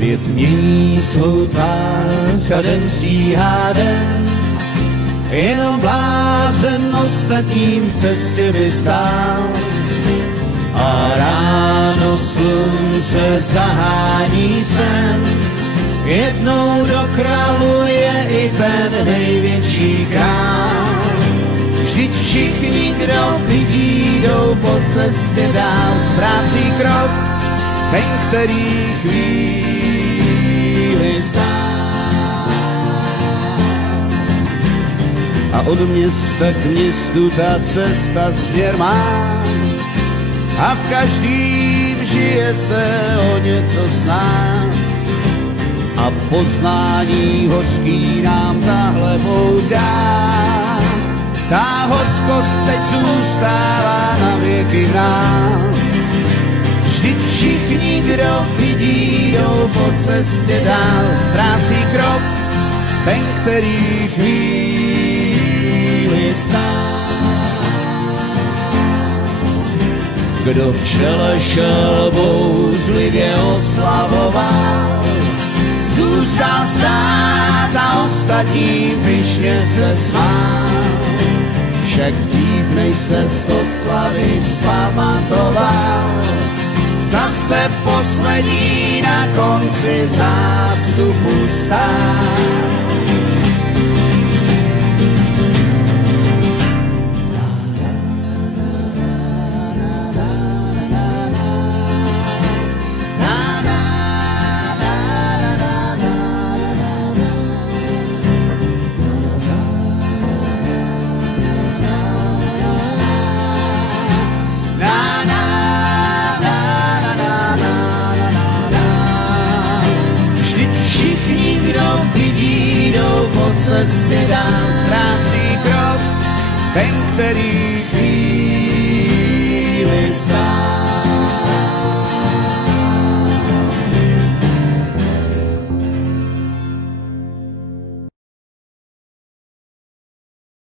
Svět mění svou tvář a den stříhá den, jenom blázen ostatním v cestě by stál. A ráno slunce zahání sen, jednou dokraluje i ten největší král. Vždyť všichni, kdo vidí, jdou po cestě dál, ztrácí krok ten, který chvíli stál. A od města k městu ta cesta směr má, a v každým žije se o něco z nás. A poznání hořký nám tahle pouť dá. Ta hořkost teď zůstává na věky v nás. Vždyť všichni, kdo vidí, jdou po cestě dál, ztrácí krok ten, který chvíli stál. Kdo v čele šel bouřlivě oslavoval, zůstal stát a ostatní pyšně se smál. Však dřív než se z oslavy vzpamatoval, zase poslední na konci zástupu stál. Cestě dál ztrácí krok ten, který chvíli